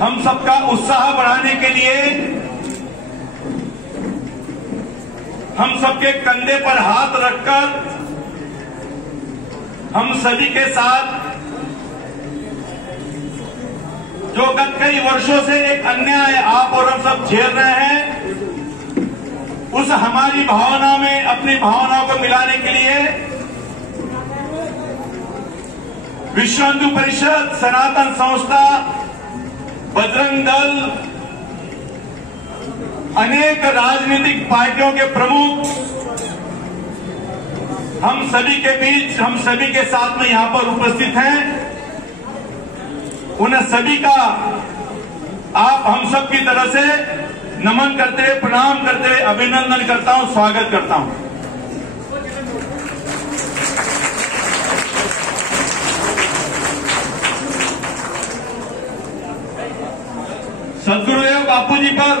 हम सबका उत्साह बढ़ाने के लिए हम सबके कंधे पर हाथ रखकर हम सभी के साथ जो गत कई वर्षों से एक अन्याय आप और हम सब झेल रहे हैं, उस हमारी भावना में अपनी भावनाओं को मिलाने के लिए विश्व हिंदू परिषद, सनातन संस्था, बजरंग दल, अनेक राजनीतिक पार्टियों के प्रमुख हम सभी के बीच, हम सभी के साथ में यहां पर उपस्थित हैं। उन सभी का आप हम सब की तरफ से नमन करते हुए, प्रणाम करते हुए अभिनंदन करता हूं, स्वागत करता हूं। सदगुरुदेव बापू जी पर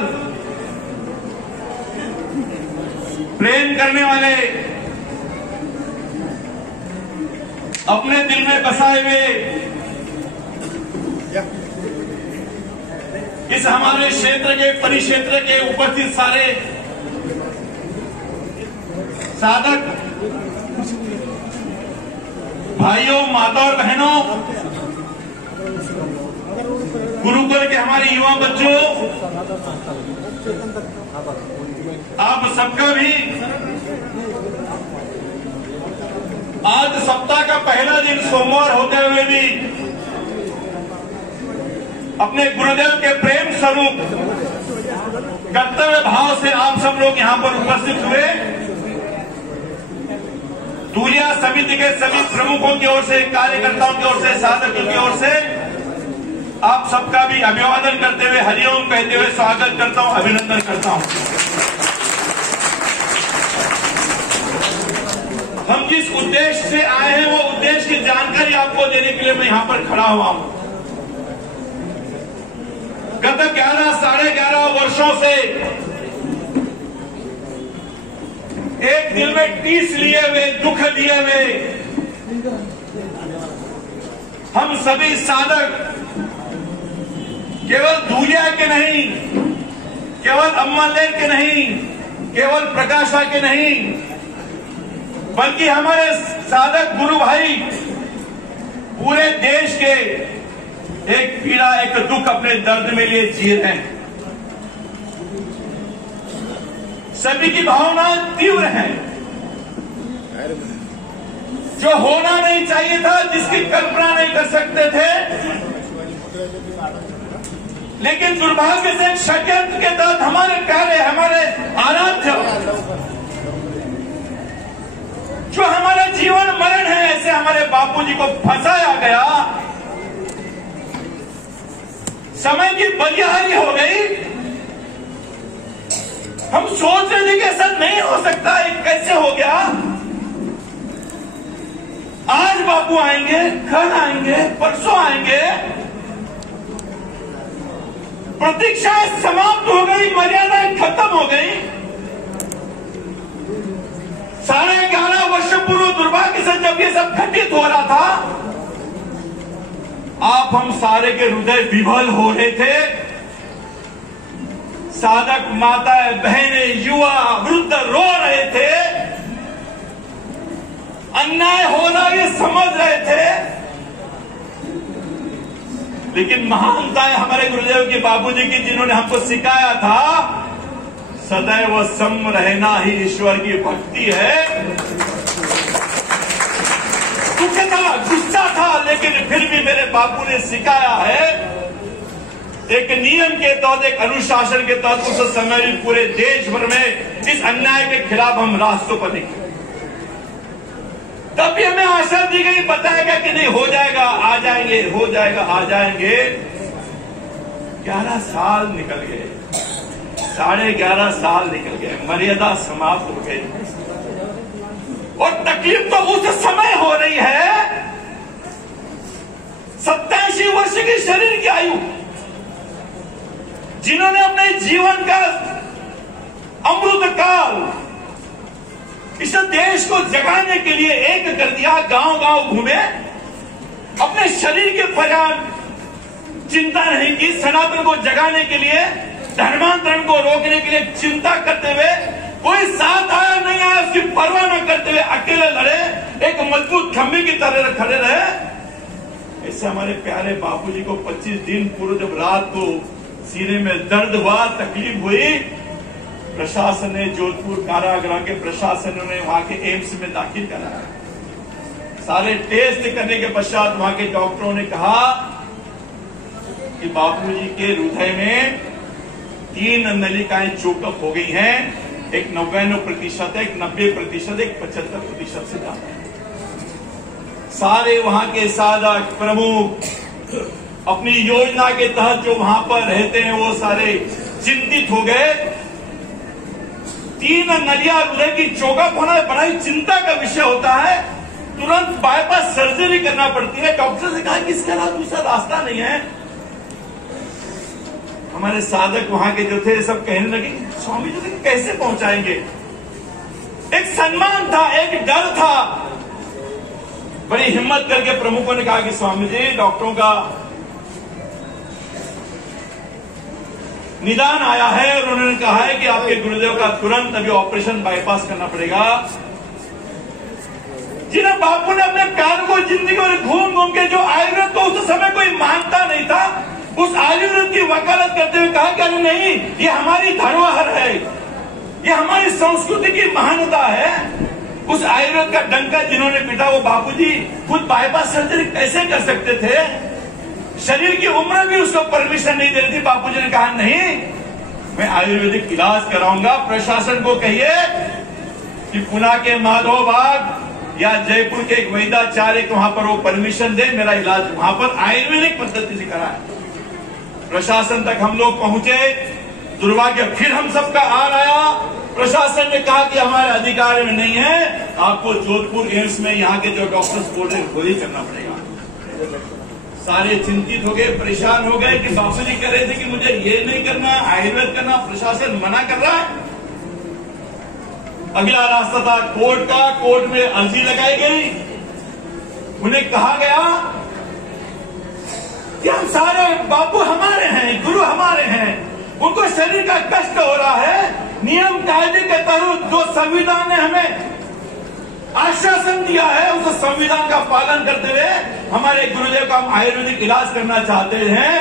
प्रेम करने वाले, अपने दिल में बसाए हुए इस हमारे क्षेत्र के, परिक्षेत्र के उपस्थित सारे साधक भाइयों, माता और बहनों, गुरुकुल के हमारे युवा बच्चों, आप सबका भी आज सप्ताह का पहला दिन सोमवार होते हुए भी अपने गुरुदेव के प्रेम स्वरूप कर्तव्य भाव से आप सब लोग यहां पर उपस्थित हुए। दूरिया समिति के सभी प्रमुखों की ओर से, कार्यकर्ताओं की ओर से, साधकों की ओर से आप सबका भी अभिवादन करते हुए, हरिओम कहते हुए स्वागत करता हूं, अभिनंदन करता हूं। हम जिस उद्देश्य से आए हैं वो उद्देश्य की जानकारी आपको देने के लिए मैं यहां पर खड़ा हुआ हूं। गत 11 साढ़े 11 वर्षों से एक दिल में टीस लिए हुए, दुख लिए हुए हम सभी साधक केवल दूरिया के नहीं, केवल अम्मालेर के नहीं, केवल प्रकाशा के नहीं, बल्कि हमारे साधक गुरु भाई पूरे देश के एक पीड़ा, एक दुख, अपने दर्द में लिए जी रहे हैं। सभी की भावनाएं तीव्र हैं। जो होना नहीं चाहिए था, जिसकी कल्पना नहीं कर सकते थे, लेकिन दुर्भाग्य से षड्यंत्र के तहत हमारे प्यारे, हमारे आराध्य, जो हमारा जीवन मरण है, ऐसे हमारे बापूजी को फंसाया गया। समय की बलिहारी हो गई। हम सोच रहे थे कि ऐसा नहीं हो सकता, ये कैसे हो गया। आज बापू आएंगे, कल आएंगे, परसों आएंगे, प्रतीक्षाएं समाप्त हो गई, मर्यादाएं खत्म हो गई। 11.5 वर्ष पूर्व दुर्भाग्य से जब ये सब घटित हो रहा था, आप हम सारे के हृदय विभल हो रहे थे। साधक माताएं, बहनें, युवा, वृद्ध रो रहे थे। अन्याय हो रहा ये समझ रहे थे, लेकिन महानता है हमारे गुरुदेव की, बाबूजी की, जिन्होंने हमको सिखाया था सदैव सम रहना ही ईश्वर की भक्ति है। दुख था, गुस्सा था, लेकिन फिर भी मेरे बापू ने सिखाया है एक नियम के तहत, एक अनुशासन के तहत उस समय भी पूरे देश भर में इस अन्याय के खिलाफ हम रास्तों पर निकले। तब भी हमें आशा दी गई, बताया गया कि नहीं हो जाएगा, आ जाएंगे, हो जाएगा, आ जाएंगे। 11 साल निकल गए, 11.5 साल निकल गए, मर्यादा समाप्त हो गई। और तकलीफ तो उस समय हो रही है, 87 वर्ष की शरीर की आयु, जिन्होंने अपने जीवन का अमृत काल इस देश को जगाने के लिए एक कर दिया, गांव गांव घूमे, अपने शरीर के फरियाद चिंता नहीं की, सनातन को जगाने के लिए, धर्मांतरण को रोकने के लिए चिंता करते हुए कोई साथ आया नहीं आया उसकी परवाह न करते हुए अकेले लड़े, एक मजबूत खंभे की तरह खड़े रहे। ऐसे हमारे प्यारे बापूजी को 25 दिन पूर्व जब रात को सीने में दर्द हुआ, तकलीफ हुई, प्रशासन ने जोधपुर कारागृह के प्रशासन ने वहां के एम्स में दाखिल कराया। सारे टेस्ट करने के पश्चात वहां के डॉक्टरों ने कहा कि बापूजी के हृदय में 3 नलिकाएं चोकअप हो गई हैं, एक 99% है, एक 90%, एक 75% से ज्यादा है। सारे वहां के साधक प्रमुख अपनी योजना के तहत जो वहां पर रहते हैं वो सारे चिंतित हो गए। 3 नलियां हृदय की चोकअप होना बड़ा ही चिंता का विषय होता है, तुरंत बाईपास सर्जरी करना पड़ती है। डॉक्टर ने कहा कि इसके अलावा दूसरा रास्ता नहीं है। हमारे साधक वहां के जो थे सब कहने लगे स्वामी जी कैसे पहुंचाएंगे। एक सम्मान था, एक डर था। बड़ी हिम्मत करके प्रमुखों ने कहा कि स्वामी जी डॉक्टरों का निदान आया है और उन्होंने कहा है कि आपके गुरुदेव का तुरंत अभी ऑपरेशन बाईपास करना पड़ेगा। जिन्हें बापू ने अपने प्यार को जिंदगी में घूम घूम के, जो आयुर्वेद को उस समय कोई मानता नहीं था, उस आयुर्वेद की वकालत करते हुए कहा कि अरे नहीं, ये हमारी धरोहर है, ये हमारी संस्कृति की महानता है। उस आयुर्वेद का डंका जिन्होंने पीटा वो बापूजी खुद बाईपास सर्जरी कैसे कर सकते थे। शरीर की उम्र भी उसको परमिशन नहीं दे रही थी। बापूजी ने कहा नहीं, मैं आयुर्वेदिक इलाज कराऊंगा। प्रशासन को कहिए कि पुणे के माधव बाग या जयपुर के एक वैद्याचार्य को वहां पर वो परमिशन दे, मेरा इलाज वहां पर आयुर्वेदिक पद्धति से कराए। प्रशासन तक हम लोग पहुंचे, दुर्भाग्य फिर हम सबका आर आया। प्रशासन ने कहा कि हमारे अधिकार में नहीं है, आपको जोधपुर एम्स में यहाँ के जो डॉक्टर्स बोल रहे हैं वही करना पड़ेगा। सारे चिंतित हो गए, परेशान हो गए कि बापू जी कह रहे थे कि मुझे ये नहीं करना, आयुर्वेद करना, प्रशासन मना कर रहा है। अगला रास्ता था कोर्ट का। कोर्ट में अर्जी लगाई गई, उन्हें कहा गया कि हम सारे बापू हमारे हैं, गुरु हमारे हैं, उनको शरीर का कष्ट हो रहा है। नियम कायदे के तहत जो संविधान ने हमें आश्वासन दिया है उस संविधान का पालन करते हुए हमारे गुरुदेव का हम आयुर्वेदिक इलाज करना चाहते हैं।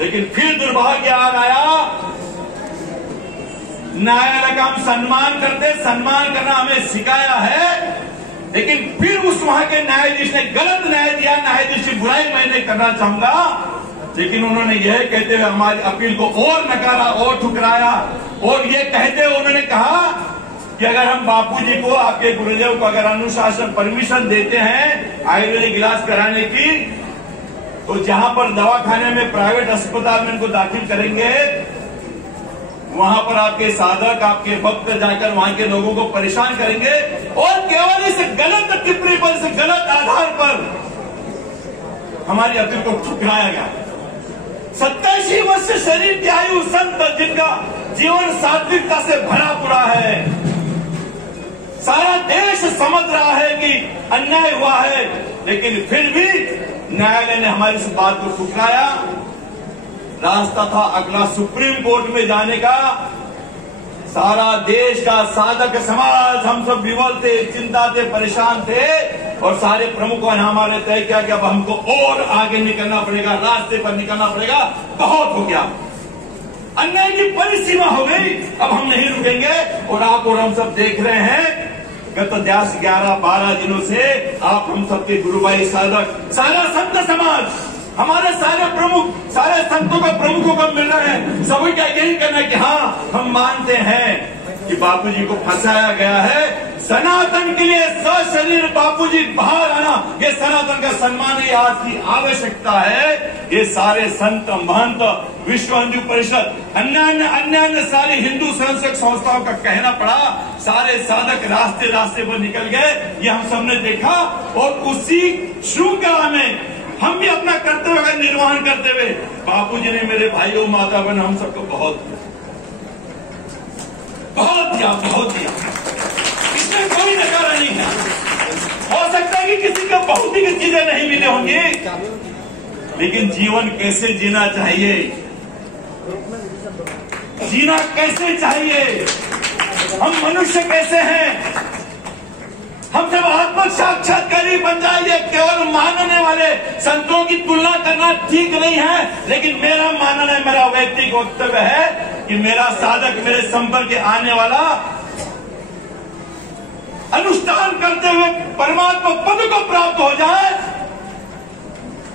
लेकिन फिर दुर्भाग्य आया, न्यायालय का हम सम्मान करते, सम्मान करना हमें सिखाया है, लेकिन फिर उस वहां के न्यायाधीश ने गलत न्याय दिया। न्यायाधीश की बुराई मैं नहीं करना चाहूंगा, लेकिन उन्होंने यह कहते हुए हमारी अपील को और नकारा और ठुकराया और ये कहते हुए उन्होंने कहा कि अगर हम बापूजी को, आपके गुरुदेव को अगर अनुशासन परमिशन देते हैं आयुर्वेदिक इलाज कराने की, तो जहां पर दवाखाने में, प्राइवेट अस्पताल में इनको दाखिल करेंगे, वहां पर आपके साधक, आपके भक्त जाकर वहां के लोगों को परेशान करेंगे और केवल इस गलत टिप्पणी पर, इस गलत आधार पर हमारी अपील को ठुकराया गया। 87 वर्ष शरीर की आयु संत जिनका जीवन सात्विकता से भरा पड़ा है, सारा देश समझ रहा है कि अन्याय हुआ है, लेकिन फिर भी न्यायालय ने हमारी इस बात को ठुकराया। रास्ता था अगला सुप्रीम कोर्ट में जाने का। सारा देश का साधक समाज हम सब विवल थे, चिंता थे, परेशान थे और सारे प्रमुखों ने हमारे तय किया कि अब हमको और आगे निकलना पड़ेगा, रास्ते पर निकलना पड़ेगा, बहुत हो गया, अन्याय की परिसीमा हो गई, अब हम नहीं रुकेंगे। और आप और हम सब देख रहे हैं गत 10, 11, 12 दिनों से आप हम सबके गुरु भाई साधक, सारा संत समाज, हमारे सारे प्रमुख, सारे संतों का प्रमुखों को मिल रहे हैं, सभी का यही कहना है कि हाँ हम मानते हैं कि बापूजी को फंसाया गया है। सनातन के लिए सशरीर बापूजी बाहर आना, ये सनातन का सम्मान ही आज की आवश्यकता है। ये सारे संत, महंत, विश्व हिंदू परिषद, अन्य सारी हिंदू स्वयंसेवक संस्थाओं का कहना पड़ा, सारे साधक रास्ते रास्ते पर निकल गए, ये हम सबने देखा। और उसी श्रृंखला में हम भी अपना कर्तव्य अगर निर्वहन करते हुए, बापूजी ने मेरे भाइयों, माता बहन, हम सबको बहुत दिया, इसमें कोई नकारा नहीं है। हो सकता है कि किसी को भौतिक चीजें नहीं मिले होंगी, लेकिन जीवन कैसे जीना चाहिए, जीना कैसे चाहिए, हम मनुष्य कैसे हैं, हम जब आत्म साक्षात्कारी बन जाइए। केवल मानने वाले संतों की तुलना करना ठीक नहीं है, लेकिन मेरा मानना है, मेरा व्यक्तिगत वक्तव्य है कि मेरा साधक, मेरे संपर्क आने वाला अनुष्ठान करते हुए परमात्मा पद को प्राप्त हो जाए,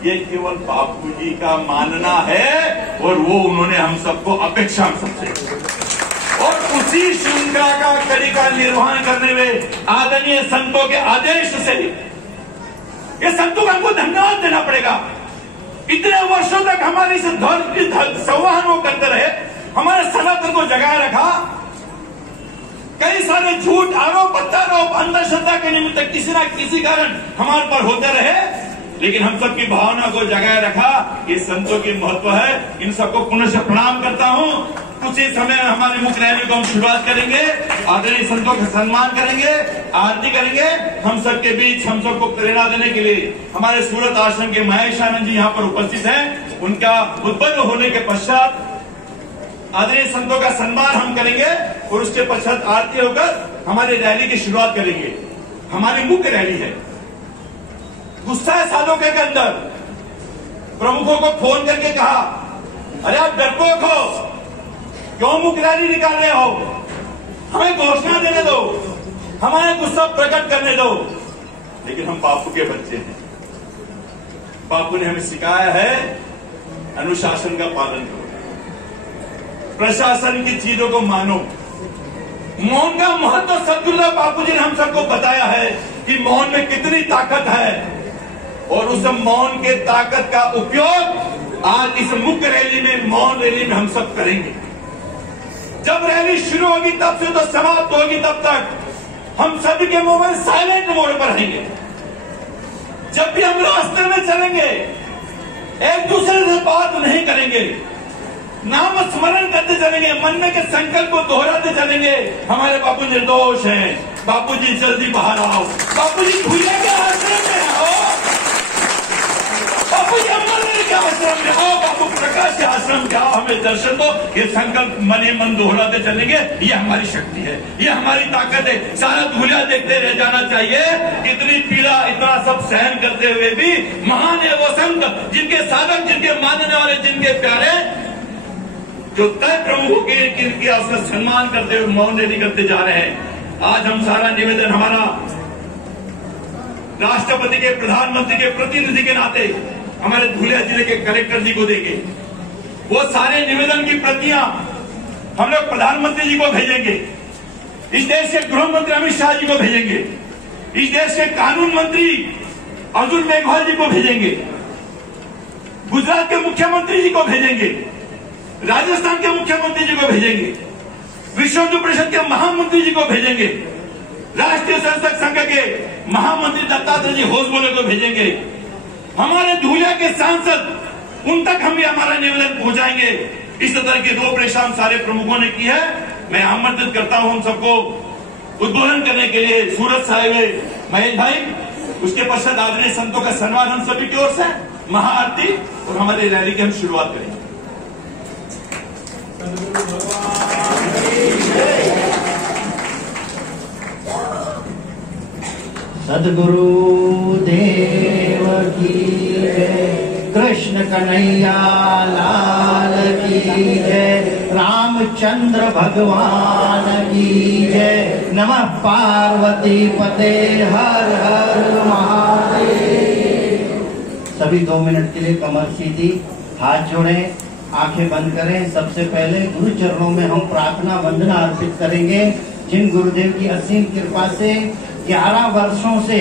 ये केवल बापू जी का मानना है और वो उन्होंने हम सबको अपेक्षा हम सबसे, और उसी श्रृंखला का कड़ी का निर्वहन करने में आदरणीय संतों के आदेश से ये संतों को हमको धन्यवाद देना पड़ेगा। इतने वर्षों तक हमारी इस धर्म की संवहन वो करते रहे, हमारे सनातन को जगाए रखा। कई सारे झूठ आरोप प्रत्यारोप अंधश्रद्धा के निमित्त किसी न किसी कारण हमारे पर होते रहे, लेकिन हम सबकी भावना को जगाए रखा। ये संतों की महत्व है। इन सबको पुनः से प्रणाम करता हूँ। कुछ ही समय हमारी मुख्य रैली को हम शुरुआत करेंगे, आदरणीय संतों का सम्मान करेंगे, आरती करेंगे। हम सबके बीच हम सबको प्रेरणा देने के लिए हमारे सूरत आश्रम के महेश आनंद जी यहाँ पर उपस्थित हैं। उनका उत्पन्न होने के पश्चात आदरणीय संतों का सम्मान हम करेंगे और उसके पश्चात आरती होकर हमारी रैली की शुरुआत करेंगे। हमारी मुख्य रैली है। गुस्सा है सालों के अंदर, प्रमुखों को फोन करके कहा, अरे आप डरपोक हो, क्यों मुख्य रैली निकाल रहे हो, हमें घोषणा देने दो, हमारा गुस्सा प्रकट करने दो। लेकिन हम बापू के बच्चे हैं। बापू ने हमें सिखाया है अनुशासन का पालन करो, प्रशासन की चीजों को मानो। मौन का महत्व सदगुरुदेव बापू जी ने हम सबको बताया है कि मौन में कितनी ताकत है, और उस मौन के ताकत का उपयोग आज इस मुख्य रैली में, मौन रैली में हम सब करेंगे। जब रैली शुरू होगी तब से तो समाप्त होगी, तब तक हम सभी के मोबाइल साइलेंट मोड पर रहेंगे। जब भी हम रास्ते में चलेंगे एक दूसरे से बात नहीं करेंगे, नाम स्मरण करते चलेंगे, मन में के संकल्प को दोहराते चलेंगे। हमारे बापू निर्दोष हैं, बापू जी जल्दी बाहर आओ, बापू जी भूलिया के आश्रम में आओ, बापू जी अमर के आश्रम में आओ, बापू प्रकाश के आश्रम में आओ, हमें दर्शन दो। ये संकल्प मन ही मन दोहराते चलेंगे। ये हमारी शक्ति है, ये हमारी ताकत है। सारा धूलिया देखते रह जाना चाहिए। कितनी पीड़ा, इतना सब सहन करते हुए भी महान है वो संत, जिनके साधक, जिनके मानने वाले, जिनके प्यारे, जो तय प्रमुखों के उसका सम्मान करते हुए मौन रैली करते जा रहे हैं। आज हम सारा निवेदन हमारा राष्ट्रपति के, प्रधानमंत्री के प्रतिनिधि के नाते हमारे धुलिया जिले के कलेक्टर जी को देंगे। वो सारे निवेदन की प्रतियां हम लोग प्रधानमंत्री जी को भेजेंगे, इस देश के गृह मंत्री अमित शाह जी को भेजेंगे, इस देश के कानून मंत्री अर्जुन मेघवाल जी को भेजेंगे, गुजरात के मुख्यमंत्री जी को भेजेंगे, राजस्थान के मुख्यमंत्री जी को भेजेंगे, विश्व हिंदू परिषद के महामंत्री जी को भेजेंगे, राष्ट्रीय संसद संघ के महामंत्री दत्तात्रेय जी होसबोले को भेजेंगे, हमारे धूलिया के सांसद, उन तक हम भी हमारा निवेदन पहुंचाएंगे। इस तरह की रूपरेखा सारे प्रमुखों ने की है। मैं आमंत्रित करता हूं हम सबको उद्बोधन करने के लिए सूरत साहिब में महेश भाई, उसके पश्चात आदरणीय संतों का सम्मान हम सभी की ओर से, महाआरती और हमारी रैली की हम शुरुआत करेंगे। सद्गुरु देव की जय, कृष्ण कन्हैया लाल की जय, रामचंद्र भगवान की जय। नमः पार्वती पते हर हर महादेव। सभी 2 मिनट के लिए कमर सीधी, हाथ जोड़ें, आंखें बंद करें। सबसे पहले गुरु चरणों में हम प्रार्थना वंदना अर्पित करेंगे। जिन गुरुदेव की असीम कृपा से 11 वर्षों से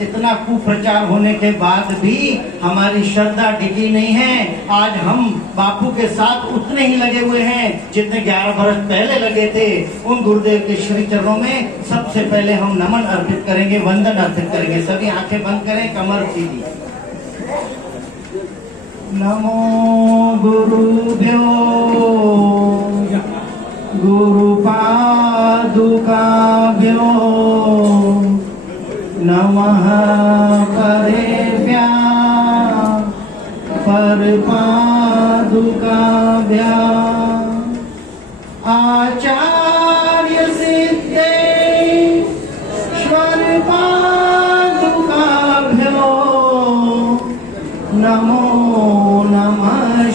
इतना कुप्रचार होने के बाद भी हमारी श्रद्धा टिकी नहीं है। आज हम बापू के साथ उतने ही लगे हुए हैं जितने 11 वर्ष पहले लगे थे। उन गुरुदेव के श्री चरणों में सबसे पहले हम नमन अर्पित करेंगे, वंदन अर्पित करेंगे। सभी आंखें बंद करें, कमर सीधी। नमो गुरुभ्यो गुरु पादुकाभ्यो नमः परेभ्यः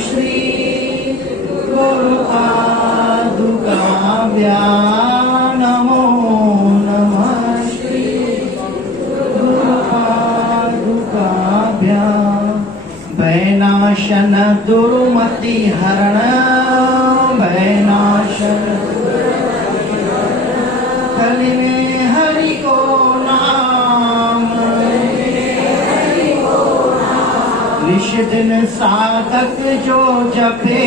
श्री गुरु पादुकाभ्यां नमो नमः श्री गुरु पादुकाभ्यां भयनाशन दुर्मति हरण भयनाशन कलि में हरि को नाम निश दिन साधक जो जपे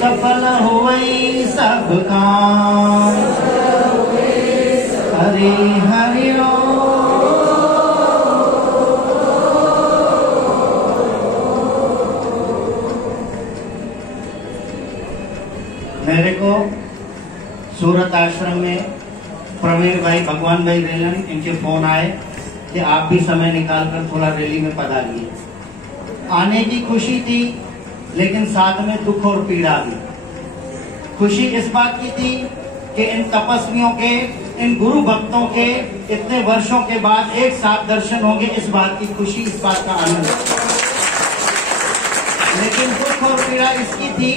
सफल हुई सब काम हरि हरि मेरे को सूरत आश्रम में प्रवीण भाई भगवान भाई रेलन इनके फोन आए कि आप भी समय निकालकर थोड़ा रैली में पधारिए। आने की खुशी थी लेकिन साथ में दुख और पीड़ा भी। खुशी इस बात की थी कि इन तपस्वियों के इन गुरु भक्तों के इतने वर्षों के बाद एक साथ दर्शन होंगे, इस बात की खुशी, इस बात का आनंद। लेकिन दुख और पीड़ा इसकी थी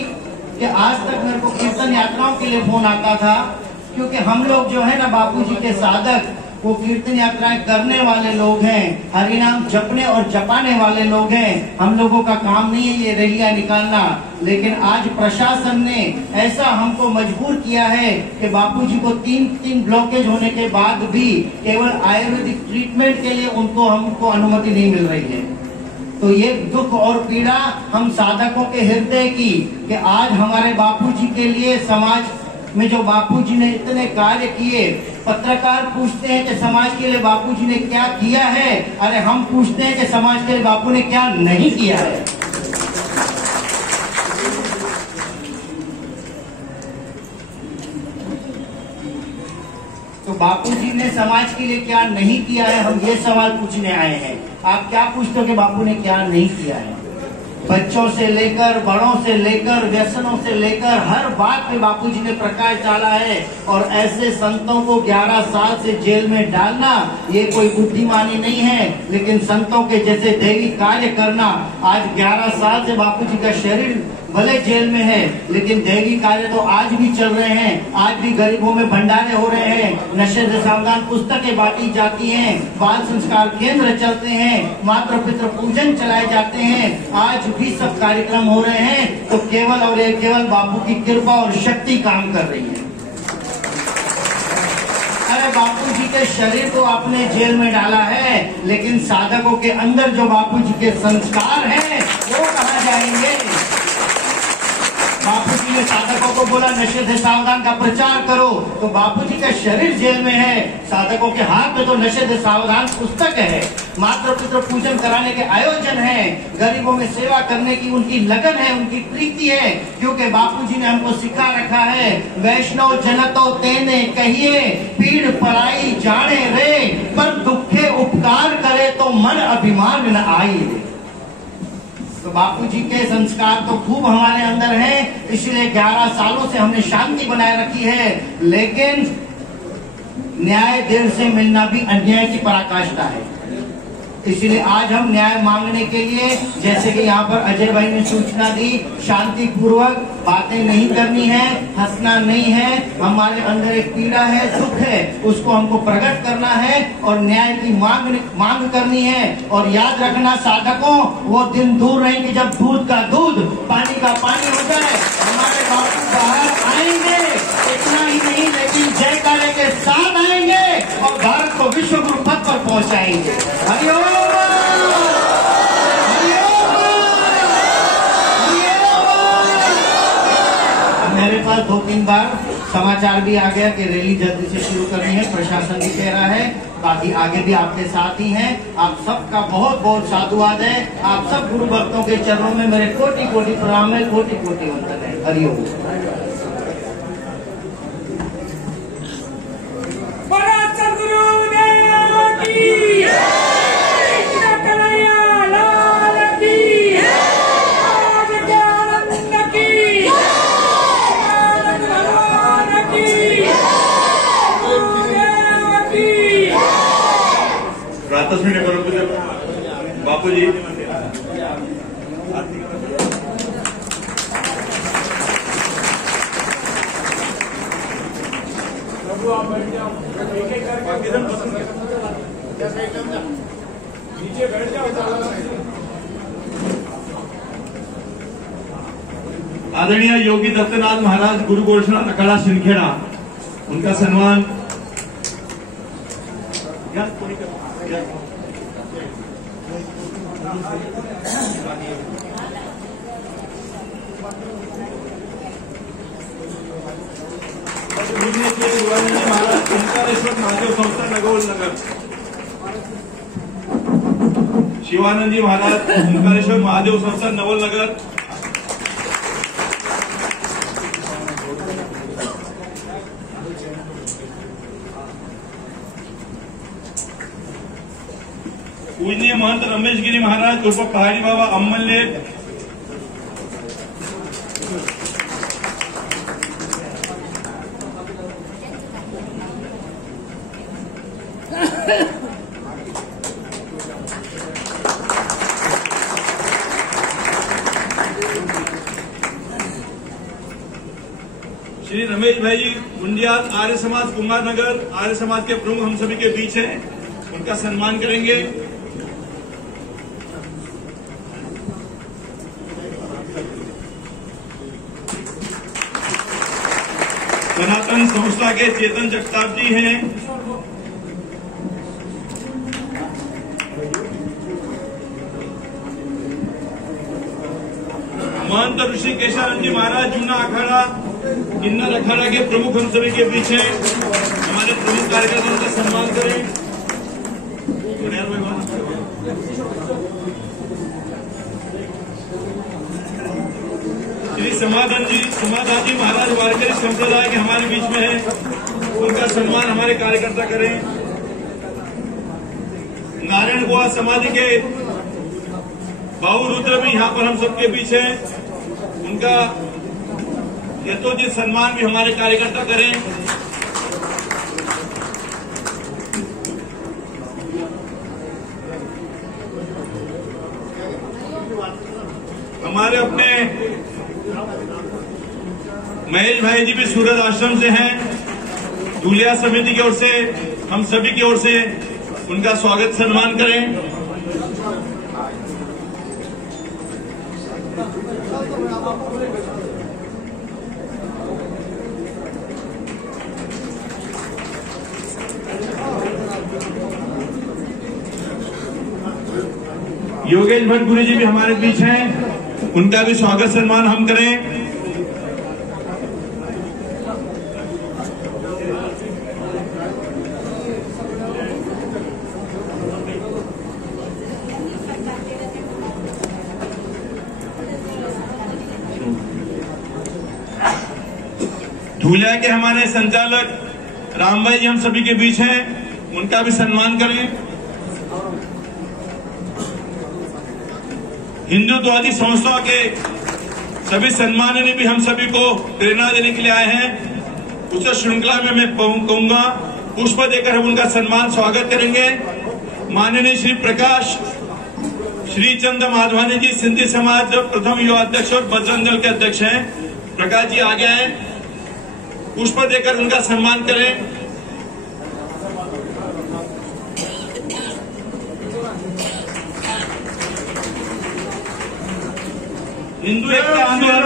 कि आज तक मेरे को कीर्तन यात्राओं के लिए फोन आता था, क्योंकि हम लोग जो है ना बापूजी के साधक, वो कीर्तन यात्राएं करने वाले लोग हैं, हरिनाम जपने और जपाने वाले लोग हैं। हम लोगों का काम नहीं है ये रैलियां निकालना। लेकिन आज प्रशासन ने ऐसा हमको मजबूर किया है कि बापूजी को तीन ब्लॉकेज होने के बाद भी केवल आयुर्वेदिक ट्रीटमेंट के लिए हमको अनुमति नहीं मिल रही है। तो ये दुख और पीड़ा हम साधकों के हृदय की, कि आज हमारे बापूजी के लिए समाज में जो बापूजी ने इतने कार्य किए, पत्रकार पूछते हैं कि समाज के लिए बापूजी ने क्या किया है, अरे हम पूछते हैं कि समाज के लिए बापू ने क्या नहीं किया है। तो बापूजी ने समाज के लिए क्या नहीं किया है, हम ये सवाल पूछने आए हैं। आप क्या पूछते हो कि बापू ने क्या नहीं किया है? बच्चों से लेकर बड़ों से लेकर व्यसनों से लेकर हर बात पे बापूजी ने प्रकाश डाला है। और ऐसे संतों को 11 साल से जेल में डालना ये कोई बुद्धिमानी नहीं है, लेकिन संतों के जैसे दैवी कार्य करना। आज 11 साल से बापूजी का शरीर भले जेल में है, लेकिन दैवी कार्य तो आज भी चल रहे हैं। आज भी गरीबों में भंडारे हो रहे हैं, नशे से सावधान पुस्तकें बांटी जाती हैं, बाल संस्कार केंद्र चलते हैं, मातृ पितृ पूजन चलाए जाते हैं, आज भी सब कार्यक्रम हो रहे हैं। तो केवल और केवल बापू की कृपा और शक्ति काम कर रही है। अरे बापूजी के शरीर को आपने जेल में डाला है, लेकिन साधकों के अंदर जो बापूजी के संस्कार हैं वो कहाँ जाएंगे? बापूजी ने साधकों को बोला नशे से सावधान का प्रचार करो, तो बापूजी का शरीर जेल में है, साधकों के हाथ में तो नशे से सावधान पुस्तक है, मातृ पितृ पूजन कराने के आयोजन है, गरीबों में सेवा करने की उनकी लगन है, उनकी प्रीति है। क्योंकि बापूजी ने हमको सिखा रखा है, वैष्णव जनतो तेने कहिए पीड़ पराई जाने रे, पर दुखे उपकार करे तो मन अभिमान न आई। तो बापूजी के संस्कार तो खूब हमारे अंदर हैं, इसलिए 11 सालों से हमने शांति बनाए रखी है। लेकिन न्याय देर से मिलना भी अन्याय की पराकाष्ठा है। इसलिए आज हम न्याय मांगने के लिए, जैसे कि यहाँ पर अजय भाई ने सूचना दी, शांति पूर्वक बातें नहीं करनी है, हंसना नहीं है। हमारे अंदर एक पीड़ा है, दुख है, उसको हमको प्रकट करना है और न्याय की मांग करनी है। और याद रखना साधकों, वो दिन दूर रहेंगे जब दूध का दूध पानी का पानी हो जाए। हमारे बापू बाहर आएंगे, इतना ही नहीं लेकिन जयकारे के साथ आएंगे और भारत को विश्व गुरु पद पर पहुंचाएंगे। हरिओम। मेरे पास 2-3 बार समाचार भी आ गया कि रैली जल्दी से शुरू करनी है, प्रशासन भी कह रहा है, बाकी आगे भी आपके साथ ही हैं। आप सबका बहुत बहुत साधुवाद है। आप सब गुरु भक्तों के चरणों में मेरे कोटि कोटि प्रणाम है, कोटि कोटि वंदन है। हरिओम। बापू जी। नीचे बैठ जाओ। आदरणीय योगी दत्तनाथ महाराज गुरु घोषणा अखाड़ा सिंदखेड़ा, उनका सम्मान महाराज ओंकारेश्वर महादेव संस्थान नगोल नगर, शिवानंद जी महाराज ओंकारेश्वर महादेव संस्थान नवल नगर, पूजनीय महंत रमेश गिरी महाराज उर्फ पहाड़ी बाबा अम्मले, श्री रमेश भाई जी मुंडियाल आर्य समाज कुमार नगर, आर्य समाज के प्रमुख हम सभी के बीच हैं, उनका सम्मान करेंगे। सनातन संस्था के चेतन जगताप जी हैं, महंत ऋषि केशानंद जी महाराज जूना अखाड़ा किन्नर अखाड़ा के प्रमुख हम सभी के बीच हैं, हमारे प्रमुख कार्यकर्ताओं का सम्मान करें। श्री समाधान जी महाराज वारकरी संप्रदाय के हमारे बीच में है, उनका सम्मान हमारे कार्यकर्ता करें। नारायण गोवा समाधि के बाबू रुद्र भी यहाँ पर हम सबके बीच है, उनका यथोचित सम्मान भी हमारे कार्यकर्ता करें। हमारे अपने महेश भाई जी भी सूरत आश्रम से हैं, धूलिया समिति की ओर से हम सभी की ओर से उनका स्वागत सम्मान करें। योगेश भट्ट गुरु जी भी हमारे बीच हैं, उनका भी स्वागत सम्मान हम करें। धूलिया के हमारे संचालक राम भाई जी हम सभी के बीच हैं, उनका भी सम्मान करें। हिंदुत्ववादी संस्थाओं के सभी सम्माननीय भी हम सभी को प्रेरणा देने के लिए आए हैं। उस श्रृंखला में मैं कहूंगा पुष्प देकर हम उनका सम्मान स्वागत करेंगे। माननीय श्री प्रकाश श्री चंद माधवानी जी सिंधी समाज प्रथम युवा अध्यक्ष और बजरंग दल के अध्यक्ष हैं। प्रकाश जी आगे आए, पुष्प देकर उनका सम्मान करें। हिंदू एकता आंदोलन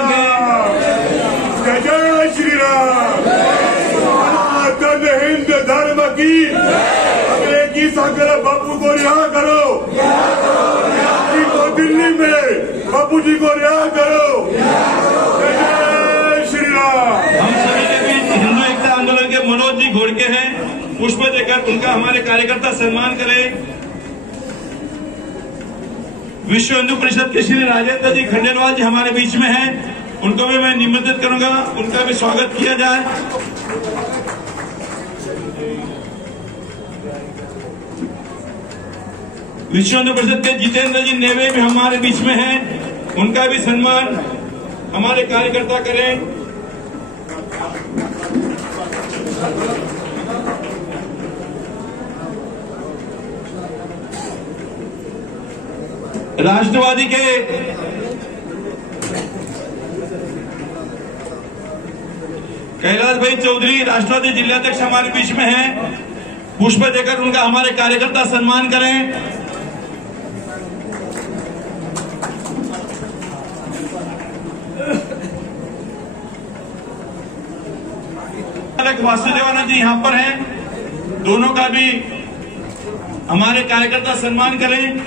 के जय श्री राम, सनातन हिंदू धर्म की एक ही संकल्प, बापू को रिहा करो, बापू को दिल्ली में बापू जी को रिहा करो। जय श्री राम। हम सभी के बीच हिंदू एकता आंदोलन के मनोज जी घोड़के हैं, पुष्प देकर उनका हमारे कार्यकर्ता सम्मान करें। विश्व हिंदू परिषद के श्री राजेंद्र जी खंडेलवाल जी हमारे बीच में हैं, उनको भी मैं निमंत्रित करूंगा, उनका भी स्वागत किया जाए। विश्व हिंदू परिषद के जितेंद्र जी नेवे भी हमारे बीच में हैं, उनका भी सम्मान हमारे कार्यकर्ता करें। राष्ट्रवादी के कैलाश भाई चौधरी राष्ट्रवादी जिलाध्यक्ष हमारे बीच में हैं। पुष्प देकर उनका हमारे कार्यकर्ता सम्मान करें। वासुदेवानंद जी यहां पर हैं, दोनों का भी हमारे कार्यकर्ता सम्मान करें।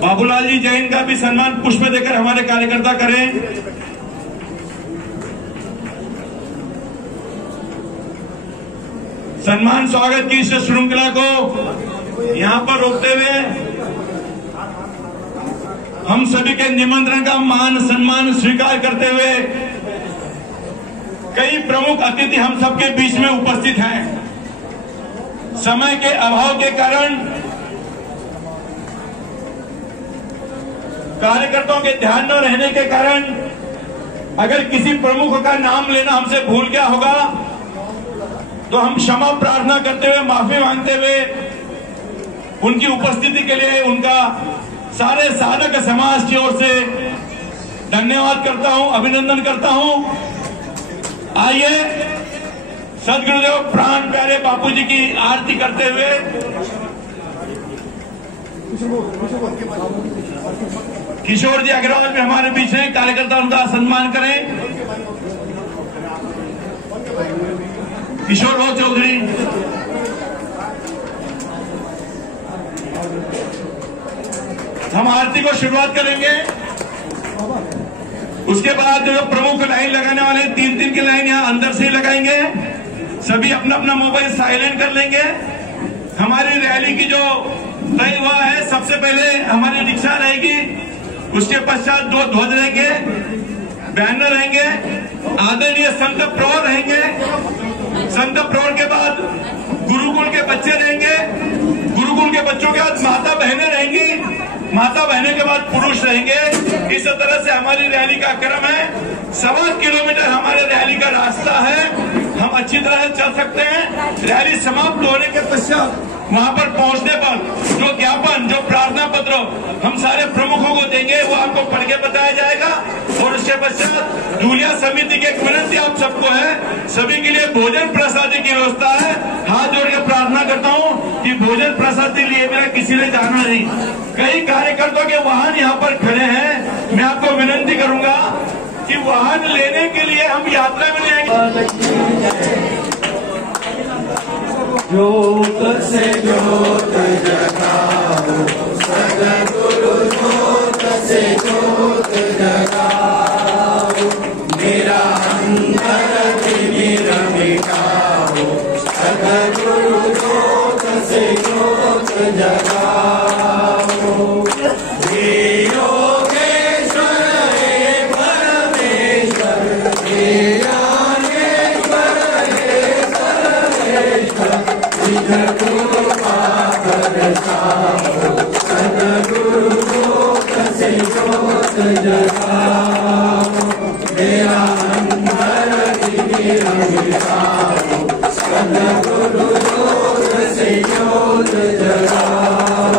बाबूलाल जी जैन का भी सम्मान पुष्प देकर हमारे कार्यकर्ता करें। सम्मान स्वागत की इस श्रृंखला को यहां पर रोकते हुए हम सभी के निमंत्रण का मान सम्मान स्वीकार करते हुए कई प्रमुख अतिथि हम सबके बीच में उपस्थित हैं। समय के अभाव के कारण कार्यकर्ताओं के ध्यान न रहने के कारण अगर किसी प्रमुख का नाम लेना हमसे भूल गया होगा तो हम क्षमा प्रार्थना करते हुए माफी मांगते हुए उनकी उपस्थिति के लिए उनका सारे साधक समाज की ओर से धन्यवाद करता हूं, अभिनंदन करता हूं। आइए सदगुरुदेव प्राण प्यारे बापू जी की आरती करते हुए किशोर जी अग्रवाल भी हमारे बीच हैं, कार्यकर्ता उनका सम्मान करें। किशोर चौधरी हम आरती को शुरुआत करेंगे। उसके बाद जो प्रमुख लाइन लगाने वाले 3-3 की लाइन यहां अंदर से ही लगाएंगे। सभी अपना अपना मोबाइल साइलेंट कर लेंगे। हमारी रैली की जो तय हुआ है, सबसे पहले हमारी रिक्शा रहेगी, उसके पश्चात 2 ध्वज रहेंगे, बैनर रहेंगे, आदरणीय संत प्रौढ़ रहेंगे। संत प्रौढ़ के बाद गुरुकुल के बच्चे रहेंगे, गुरुकुल के बच्चों के बाद माता बहनें रहेंगी, माता बहने के बाद पुरुष रहेंगे। इस तरह से हमारी रैली का क्रम है। 1.25 किलोमीटर हमारे रैली का रास्ता है, हम अच्छी तरह चल सकते हैं। रैली समाप्त होने के पश्चात वहां पर पहुंचने पर जो ज्ञापन, जो प्रार्थना पत्र हम सारे प्रमुखों को देंगे वो आपको पढ़ के बताया जाएगा। और उसके पश्चात धूलिया समिति की एक विनती आप सबको है, सभी के लिए भोजन प्रसाद की व्यवस्था है। हाथ जोड़ के प्रार्थना करता हूं कि भोजन प्रसाद के लिए मेरा किसी ने जाना नहीं। कई कार्यकर्ताओं के वाहन यहाँ पर खड़े हैं, मैं आपको विनती करूंगा कि वाहन लेने के लिए हम यात्रा में नहीं आएंगे। ज्योत से ज्योत जगाओ, सद्गुरु ज्योत से ज्योत जगाओ, मेरा अंतर तिमिर मिटाओ, सद्गुरु ज्योत से ज्योत जगाओ। हे योगेश्वर हे परमेश्वर, हे ज्ञानेश्वर हे सर्वेश्वर, सद्गुरु ज्योत से ज्योत जगाओ, मेरा अंतर तिमिर मिटाओ, सद्गुरु ज्योत से ज्योत जगाओ।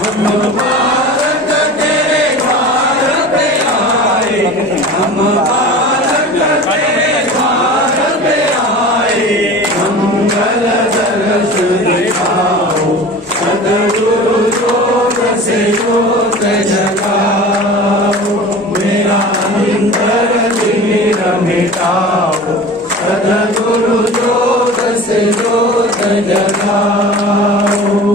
हम बालक तेरे द्वार पे आए, हम बालक तेरे द्वार पे आए, मंगल दर्श दिखाओ, सद्गुरु ज्योत से ज्योत जगाओ, मेरा अंतर तिमिर मिटाओ, सद्गुरु ज्योत से ज्योत जगाओ।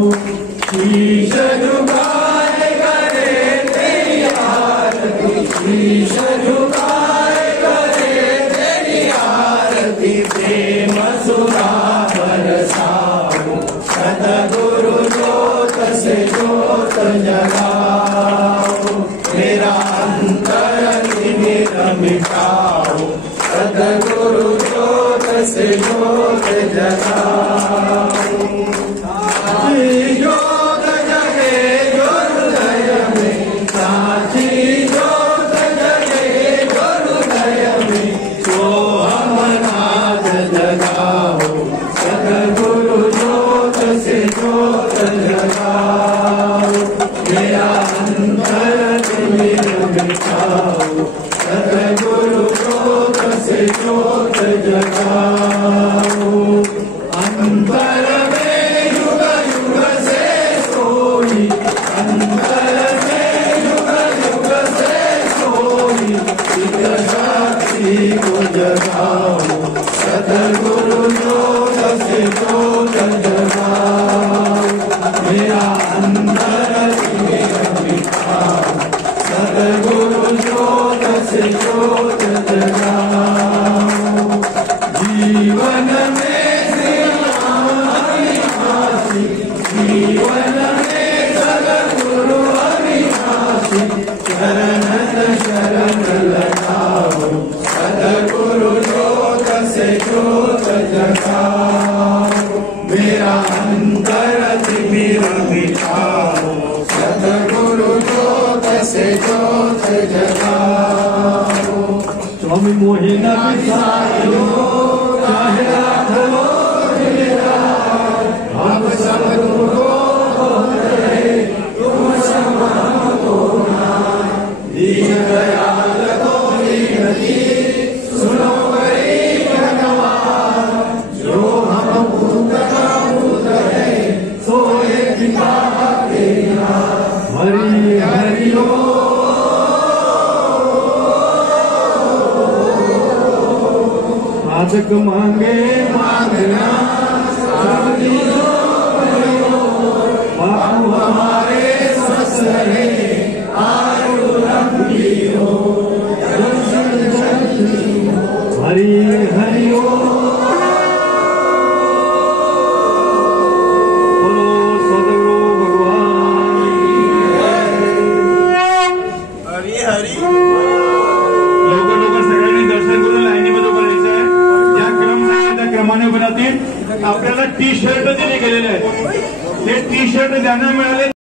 शीश झुकाए करे तेरी आरती, शीश झुकाए करे तेरी आरती, प्रेम सुधा बरसाओ, सद्गुरु ज्योत से ज्योत जगाओ, मेरा अंतर तिमिर मिटाओ, सद्गुरु ज्योत से ज्योत जगाओ। ज्योत जगे जो हृदय में, साची ज्योत जगे जो हृदय में, तो हम नाद जगा सतगुरु ज्योत से ज्योत जगाओ, मेरा अंतर तिमिर मिटाओ। सतगुरु ज्योत से ज्योत जगाओ, अंतर में युग युग से सोई, अंतर में युग युग से सोई, चित शक्ति को जगाओ। सतगुरु ज्योत से ज्योत जगाओ, मेरा अंतर तिमिर मिटाओ। सतगुरु ज्योत से ज्योत जगाओ, जीवन में श्री राम अविनाशी, जीवन में सद्गुरु अविनाशी, शरण शरण लगाओ। सतगुरु ज्योत से ज्योत जगाओ, मेरा अंतर तिमिर मिटाओ। सतगुरु ज्योत से ज्योत जगाओ। स्वामी मोहि न बिसारियो, चाहे रात हो मेरा, अब सब तुमको रहे, तुम समान को ना। दीन दयाल को दीनती, सुनो गरीब भगवान, जो हम भूत का भूत है, सोए पिता तेरा। हरि हरि ओ साधक मांगे मांगना, बापू हमारे स्वस्थ रहे, आयु लंबी हो, हरि हरि ओ। बोलो सदगुरु भगवान हरी हरी लवकर सगळ्यांनी दर्शन करून लाईनीमध्ये उभं राहायचं आहे. ज्या क्रम आहे त्या क्रमाने उभे राहतील. आपल्याला टी शर्ट दिले गेलेले आहेत. ते टी शर्ट ज्यांना मिळाले